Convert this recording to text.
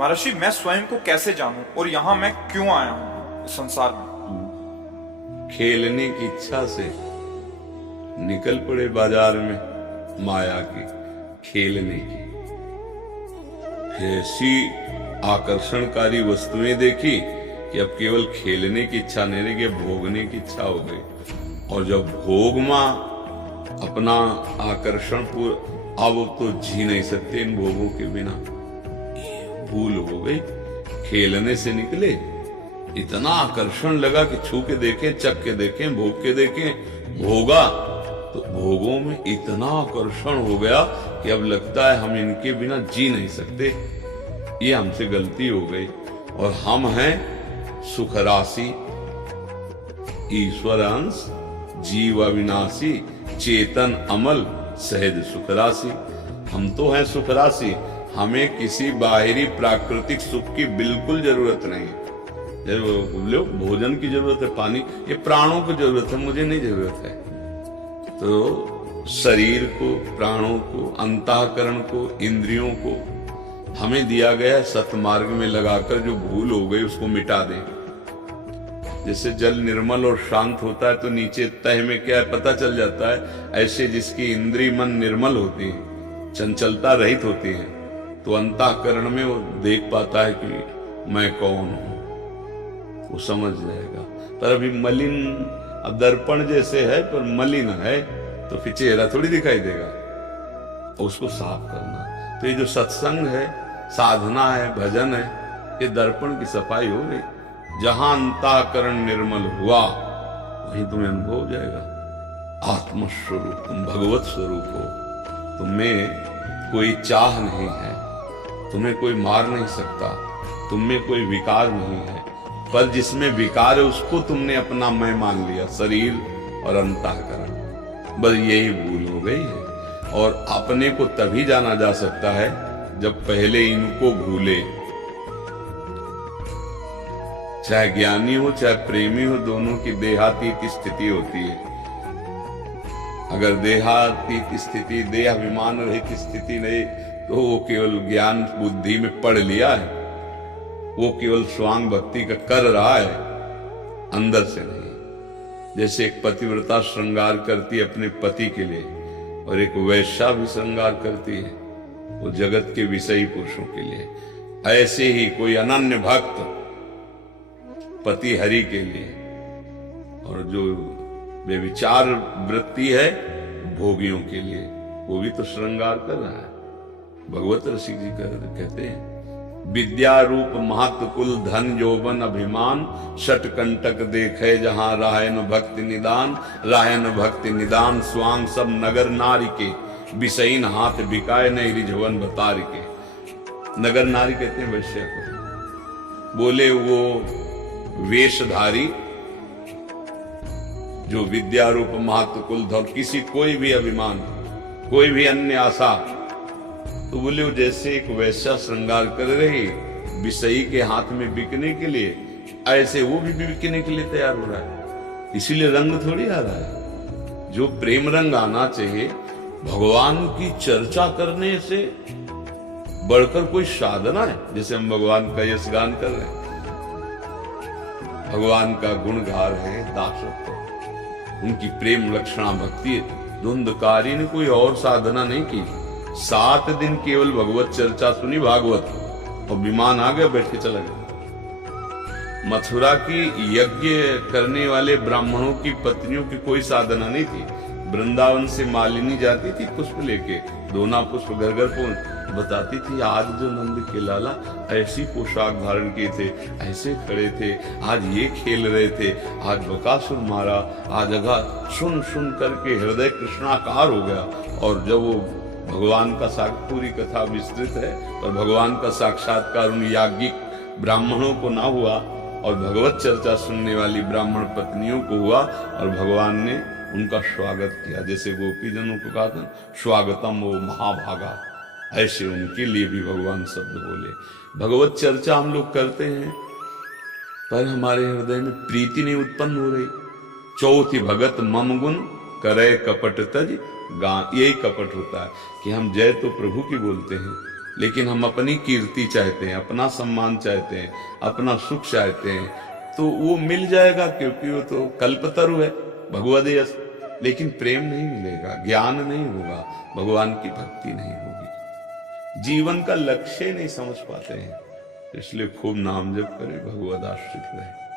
महर्षि, मैं स्वयं को कैसे जानूं और यहाँ मैं क्यों आया हूँ इस संसार में? खेलने की इच्छा से निकल पड़े बाजार में माया की, खेलने की। ऐसी आकर्षणकारी वस्तुएं देखी कि अब केवल खेलने की इच्छा नहीं रही, भोगने की इच्छा हो गई। और जब भोग मां अपना आकर्षण अब तो जी नहीं सकते इन भोगों के बिना, भूल हो गई। खेलने से निकले, इतना आकर्षण लगा कि छू के देखें, चख के देखें, भोग के देखें, भोगा तो भोगों में इतना आकर्षण हो गया कि अब लगता है हम इनके बिना जी नहीं सकते। ये हमसे गलती हो गई। और हम हैं सुख राशि, ईश्वर अंश, जीव अविनाशी, चेतन अमल, सहज सुख राशि। हम तो हैं सुख राशि, हमें किसी बाहरी प्राकृतिक सुख की बिल्कुल जरूरत नहीं। जब भोजन की जरूरत है, पानी, ये प्राणों को जरूरत है, मुझे नहीं जरूरत है। तो शरीर को, प्राणों को, अंतःकरण को, इंद्रियों को हमें दिया गया सतमार्ग में लगाकर जो भूल हो गई उसको मिटा दें। जैसे जल निर्मल और शांत होता है तो नीचे तह में क्या है पता चल जाता है, ऐसे जिसकी इंद्रिय मन निर्मल होती है, चंचलता रहित होती है, तो अंतःकरण में वो देख पाता है कि मैं कौन हूं, वो समझ जाएगा। पर अभी मलिन, अब दर्पण जैसे है पर मलिन है तो फिर चेहरा थोड़ी दिखाई देगा, उसको साफ करना। तो ये जो सत्संग है, साधना है, भजन है, ये दर्पण की सफाई हो गई। जहां अंतःकरण निर्मल हुआ वहीं तुम्हें अनुभव हो जाएगा आत्मस्वरूप, तुम भगवत स्वरूप हो। तुम्हें कोई चाह नहीं है, तुम्हें कोई मार नहीं सकता, तुममें कोई विकार नहीं है। पर जिसमें विकार है उसको तुमने अपना मैं मान लिया, शरीर और अंतःकरण। बस यही भूल हो गई है। और अपने को तभी जाना जा सकता है जब पहले इनको भूले। चाहे ज्ञानी हो चाहे प्रेमी हो, दोनों की देहातीत स्थिति होती है। अगर देहातीत स्थिति, देहाभिमान रहित स्थिति नहीं तो वो केवल ज्ञान बुद्धि में पढ़ लिया है, वो केवल स्वांग भक्ति का कर रहा है, अंदर से नहीं। जैसे एक पतिव्रता श्रृंगार करती है अपने पति के लिए, और एक वैश्या भी श्रृंगार करती है वो जगत के विषयी पुरुषों के लिए, ऐसे ही कोई अनन्य भक्त पति हरि के लिए। और जो बेविचार वृत्ति है भोगियों के लिए, वो भी तो श्रृंगार कर रहा है। भगवत रसिक जी कहते हैं, विद्या रूप महत्व कुल धन यौवन अभिमान, षटकंटक देखे जहां राहन भक्ति निदान। राहन भक्ति निदान स्वांग सब नगर नारी के, विषयीन हाथ बिकाए नहीं रिझवन बतार के। नगर नारी कहते हैं वैश्य को। बोले वो वेशधारी जो विद्या रूप महत्व कुल धन, किसी कोई भी अभिमान, कोई भी अन्य आशा, तो बोले वो जैसे एक वैश्या श्रृंगार कर रही विषयी के हाथ में बिकने के लिए, ऐसे वो भी बिकने के लिए तैयार हो रहा है। इसीलिए रंग थोड़ी आ रहा है। जो प्रेम रंग आना चाहिए, भगवान की चर्चा करने से बढ़कर कोई साधना है। जैसे हम भगवान का यशगान कर रहे हैं, भगवान का गुण गा रहे हैं, दासत्व, उनकी प्रेम लक्षणा भक्ति है। धुंधकारी ने कोई और साधना नहीं की, 7 दिन केवल भगवत चर्चा सुनी, भागवत, और विमान आ गया, बैठ के चला गया। मथुरा की यज्ञ करने वाले ब्राह्मणों की पत्नियों की कोई साधना नहीं थी। वृंदावन से मालिनी जाती थी पुष्प लेके, दोना पुष्प घर घर पहुंच बताती थी, आज जो नंद के लाला ऐसी पोशाक धारण किए थे, ऐसे खड़े थे, आज ये खेल रहे थे, आज बकासुर मारा, आज अगा। सुन सुन करके हृदय कृष्णाकार हो गया। और जब वो भगवान का पूरी कथा विस्तृत है, पर भगवान का साक्षात्कार उन याज्ञिक ब्राह्मणों को ना हुआ और भगवत चर्चा सुनने वाली ब्राह्मण पत्नियों को हुआ, और भगवान ने उनका स्वागत किया। जैसे गोपीजनों को कहा था स्वागतम वो महाभागा, ऐसे उनके लिए भी भगवान शब्द बोले। भगवत चर्चा हम लोग करते हैं पर हमारे हृदय में प्रीति नहीं उत्पन्न हो रही। चौथी भगत मम गुण करे कपट तज गान, यही कपट होता है कि हम जय तो प्रभु की बोलते हैं लेकिन हम अपनी कीर्ति चाहते हैं, अपना सम्मान चाहते हैं, अपना सुख चाहते हैं, तो वो मिल जाएगा क्योंकि वो तो कल्पतरु है, भगवदयस। लेकिन प्रेम नहीं मिलेगा, ज्ञान नहीं होगा, भगवान की भक्ति नहीं होगी, जीवन का लक्ष्य नहीं समझ पाते हैं। इसलिए खूब नाम जप करें, भगवद आश्रित रहे।